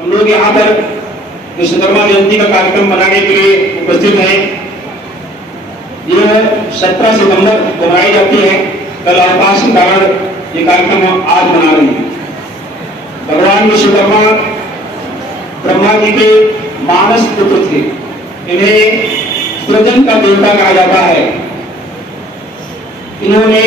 हम लोग यहाँ पर विश्वकर्मा जयंती का कार्यक्रम मनाने के लिए उपस्थित हैं। यह 17 सितंबर को मनाई जाती है। कल अवकाश के कारण ये कार्यक्रम आज मना रहे हैं। भगवान विश्वकर्मा ब्रह्मा जी के मानस पुत्र थे। इन्हें सृजन का देवता कहा जाता है। इन्होंने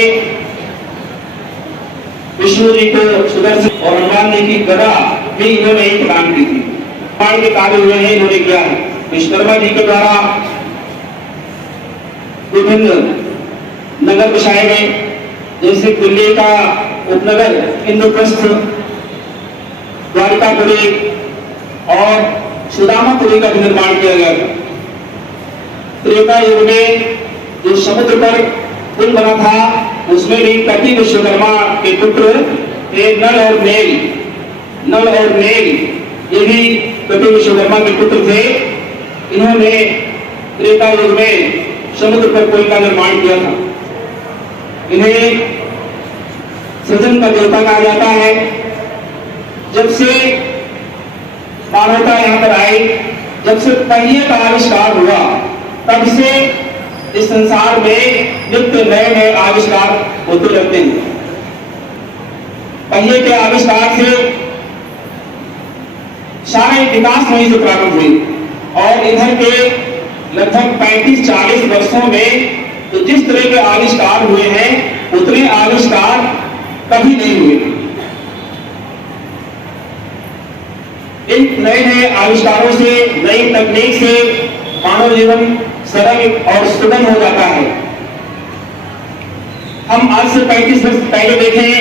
विष्णु जी को सुदर्शन और हनुमान जी की गदा भी इन्होंने ही प्रदान की थी। निर्माण के कार्य हुए हैं इन्होंने किया है। विश्वकर्मा जी के द्वारा विभिन्न नगर बसाए गए, जैसे दिल्ली का उपनगर इंद्रप्रस्थ, द्वारिकापुरी और सुदामापुरी का भी निर्माण किया गया था। त्रेता युग में जो समुद्र पर पुल बना था, उसमें भी कपि विश्वकर्मा के पुत्र नल और नेल, नल और नेल ये भी कपि विश्वकर्मा के पुत्र थे। इन्होंने त्रेता युग में समुद्र पर पुल का निर्माण किया था। इन्हें सृजन का देवता कहा जाता है। जब से मानवता यहाँ पर आई, जब से पहिए का आविष्कार हुआ, तब से इस संसार में नित्य नए नए आविष्कार होते रहते हैं। पहिए के आविष्कार से सारे विकास वहीं से प्रारंभ हुई और इधर के लगभग 35-40 वर्षों में तो जिस तरह के आविष्कार हुए हैं, उतने आविष्कार कभी नहीं हुए। इन नए नए आविष्कारों से, नई तकनीक से मानव जीवन सरल और सुगम हो जाता है। हम आज से 35 वर्ष पहले देखें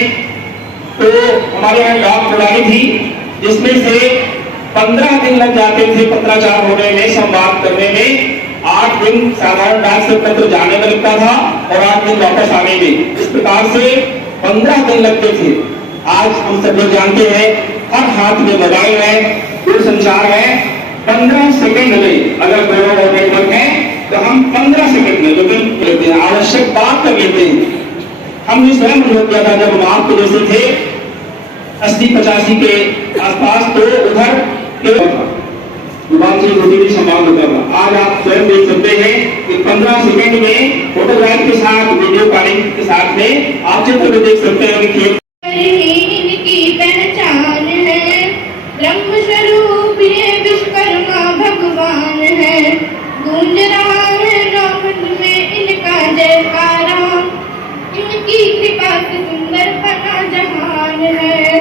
तो हमारे यहाँ डाक प्रणाली थी, जिसमें से 15 दिन लग जाते थे पत्राचार होने में, संवाद करने में। 8 दिन साधारण डाक से पत्र जाने में लगता था और 8 दिन वापस आने में। इस प्रकार से 15 दिन लगते थे। आज हम सब लोग जानते हैं, हर हाथ में मोबाइल है, दूरसंचार है। 15 सेकंड में अगर दोनों नेटवर्क है तो हम 15 सेकंड में लेते हैं, आवश्यक बात कर लेते हैं। हमने स्वयं अनुभव किया था जब हम आपको जैसे थे 80-85 के आसपास, तो उधर संवाद होता था। आज आप स्वयं देख सकते हैं कि 15 सेकंड में फोटोग्राफ के साथ, वीडियो कॉलिंग के साथ में आप चित्र में देख सकते हैं कि इनकी पहचान है, ब्रह्म स्वरूप ये विश्वकर्मा भगवान है। गूंज रहा है रावण में इनका जयकारा, इनकी कृपा से सुंदर बना जहान है।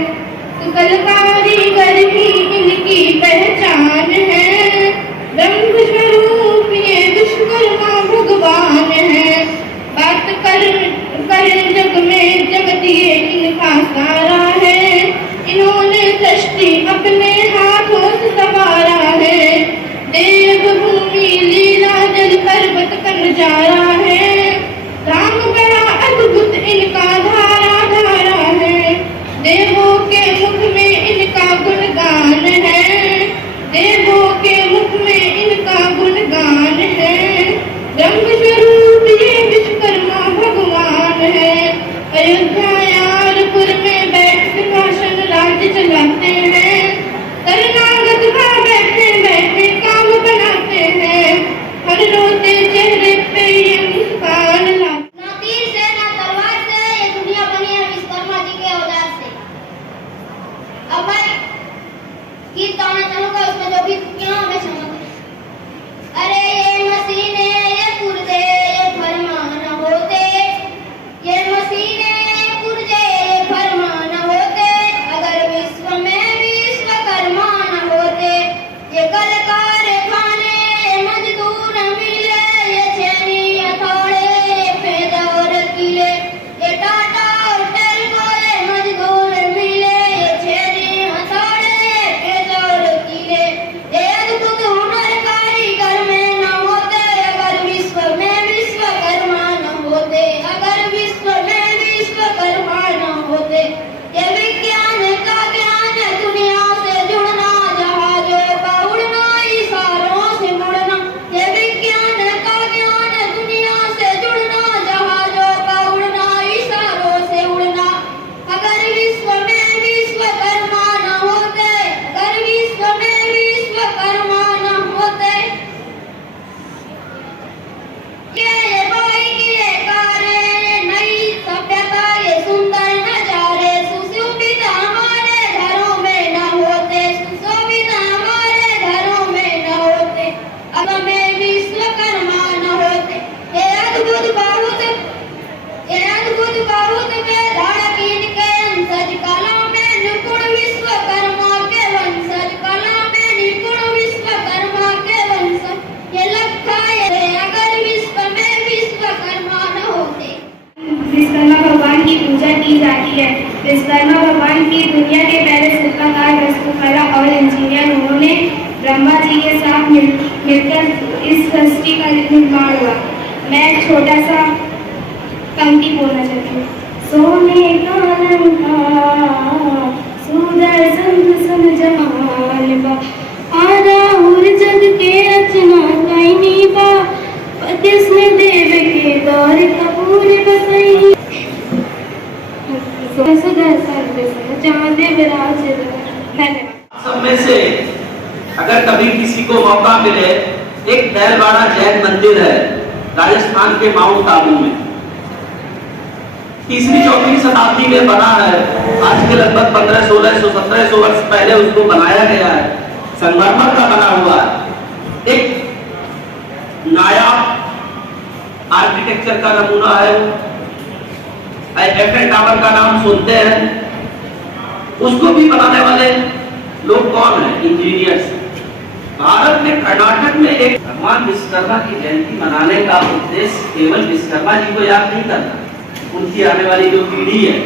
सकल कारीगर ही इनकी पहचान है, ब्रह्म स्वरूप ये विश्वकर्मा भगवान है। बात कर जग में जगत ये विश्वकर्मा भगवान की दुनिया के पहले शिल्पकार, वास्तुकला और इंजीनियर। उन्होंने ब्रह्मा जी के साथ मिलकर इस सृष्टि का निर्माण हुआ। मैं एक छोटा सा पंक्ति बोलना चाहती हूँ। सोने का लंका सुदर्शन समझान बा, आना हुर जग के रचना कईनी बा, किसने देव के दौर कपूर बसई, धन्यवाद। सब में से अगर कभी किसी को मौका मिले, एक बैलवाड़ा जैन मंदिर है राजस्थान के माउंट आबू में, 3वीं-4वीं शताब्दी में बना है। आज के लगभग 1500-1600 1700 वर्ष पहले उसको बनाया गया है, संगमरमर का बना हुआ है। एक नायाब आर्किटेक्चर का नमूना है। एफएल टावर का नाम सुनते हैं, उसको भी बनाने वाले लोग कौन है? इंजीनियर्स। भारत में कर्नाटक में एक भगवान विश्वकर्मा की जयंती मनाने का उद्देश्य केवल विश्वकर्मा जी को याद नहीं करना, उनकी आने वाली जो पीढ़ी है,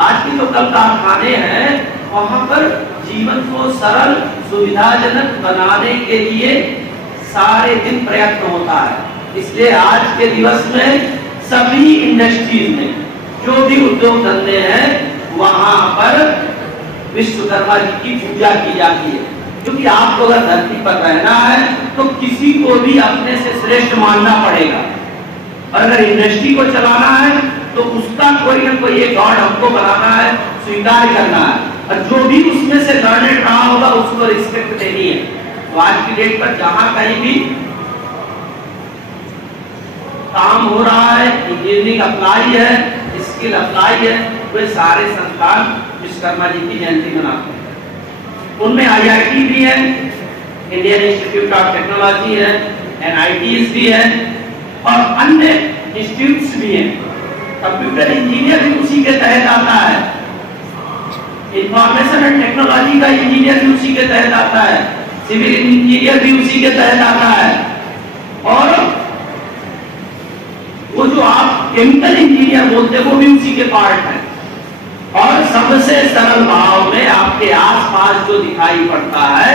आज की जो कल कारखाने हैं, वहां पर जीवन को सरल सुविधाजनक बनाने के लिए सारे दिन प्रयत्न होता है। इसलिए आज के दिवस में सभी इंडस्ट्रीज में जो भी उद्योग धंधे हैं, वहां पर विश्वकर्मा जी की पूजा की जाती है। क्योंकि आपको अगर धरती पर रहना है तो किसी को भी अपने से श्रेष्ठ मानना पड़ेगा, और अगर इंडस्ट्री को चलाना है तो उसका कोई ना कोई एक गॉड हमको बनाना है, स्वीकार करना है, और जो भी उसमें से लर्नेड रहा होगा उसको रिस्पेक्ट देनी है। तो आज की डेट पर जहां कहीं भी काम हो रहा है, इंजीनियरिंग अप्लाई है, स्किल अप्लाई है, वे सारे संस्थान विश्वकर्मा जी की जयंती मनाते हैं। उनमें IIT भी है, इंडियन इंस्टीट्यूट ऑफ टेक्नोलॉजी है, NITs भी है, और अन्य इंस्टीट्यूट्स भी हैं। कंप्यूटर इंजीनियर भी उसी के तहत आता है, इंफॉर्मेशन एंड टेक्नोलॉजी का इंजीनियर भी उसी के तहत आता है, सिविल इंजीनियर भी उसी के तहत आता है, और वो जो आप केमिकल इंजीनियर बोलते हैं वो भी उसी के पार्ट है। और सबसे सरल भाव में आपके आसपास जो दिखाई पड़ता है,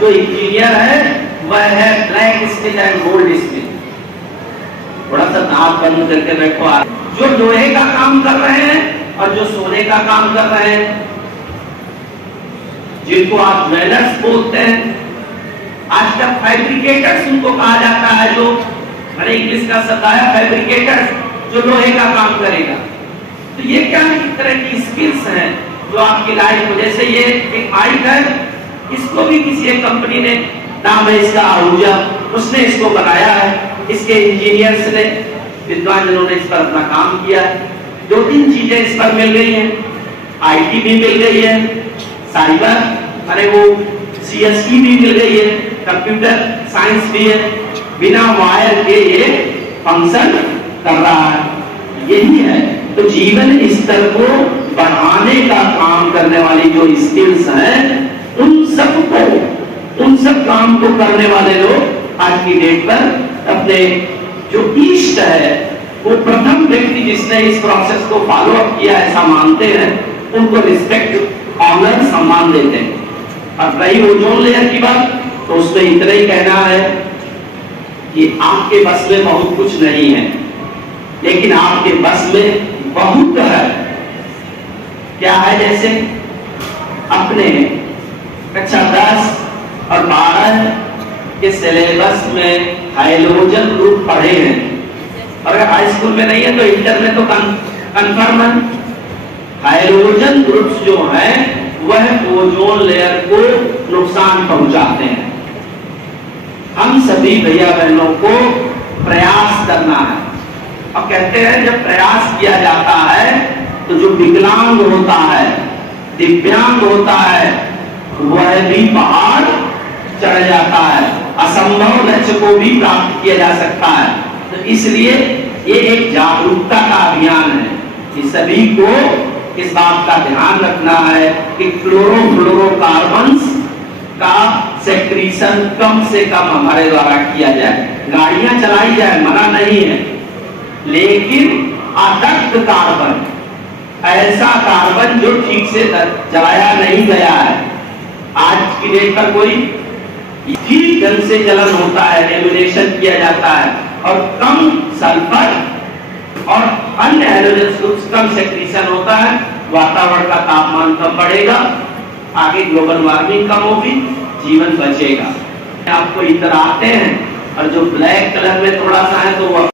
जो इंजीनियर है, वह है black Smith and gold Smith. थोड़ा सा नाक बंद करके बैठो आप। जो लोहे का काम कर रहे हैं और जो सोने का काम कर रहे हैं, जिनको आप ज्वेलर्स बोलते हैं, आज तक फैब्रिकेटर्स उनको कहा जाता है, जो मैंने इंग्लिश का शब्द आया फैब्रिकेटर्स, जो लोहे का काम करेगा। तो ये क्या है, एक तरह की स्किल्स हैं जो आपकी लाइफ में, जैसे ये एक माइक है, इसको भी किसी एक कंपनी ने, नाम है इसका आहूजा, उसने इसको बनाया है, इसके इंजीनियर्स ने, विद्वानजनों ने इस पर अपना काम किया। 2-3 चीजें इस पर मिल गई हैं, IT भी मिल गई है, साइबर अरे वो CSE भी मिल गई है, कंप्यूटर साइंस भी है, बिना वायर के ये फंक्शन कर रहा है। यही है, तो जीवन स्तर को बढ़ाने का काम करने वाली जो स्किल्स हैं, उन सब काम को करने वाले लोग आज की डेट पर अपने जो ईस्ट है, वो प्रथम व्यक्ति जिसने इस प्रोसेस को फॉलो अप किया ऐसा मानते हैं, उनको रिस्पेक्ट, ऑनर, सम्मान देते हैं। और रही ओजोन लेयर की बात, तो उसमें इतना ही कहना है कि आपके बस में बहुत कुछ नहीं है, लेकिन आपके बस में बहुत है। क्या है? जैसे अपने कक्षा 10 और 12 के सिलेबस में हाइड्रोजन ग्रुप पढ़े हैं, और अगर हाई स्कूल में नहीं है तो इंटर में तो कंफर्म है। हाइड्रोजन ग्रुप्स जो हैं वह ओजोन लेयर को नुकसान पहुंचाते हैं। हम सभी भैया बहनों को प्रयास करना है, और कहते हैं जब प्रयास किया जाता है तो जो विकलांग होता है, दिव्यांग होता है, वह भी पहाड़ चढ़ जाता है, असंभव लक्ष्य को भी प्राप्त किया जा सकता है। तो इसलिए ये एक जागरूकता का अभियान है कि सभी को इस बात का ध्यान रखना है कि क्लोरोफ्लोरोकार्बन्स का सेक्रीशन कम से कम हमारे द्वारा किया जाए। गाड़ियां चलाई जाए, मना नहीं है, लेकिन अदग्ध कार्बन ऐसा कार्बन जो ठीक से जलाया नहीं गया है। आज की डेट का कोई ठीक ढंग से जलन होता है, एलिमिनेशन किया जाता है और कम सल्फर और अन्य हैलोजन कम सेक्रीशन होता है, वातावरण का तापमान कम बढ़ेगा, आगे ग्लोबल वार्मिंग कम होगी, जीवन बचेगा। आपको इधर आते हैं और जो ब्लैक कलर में थोड़ा सा है तो वो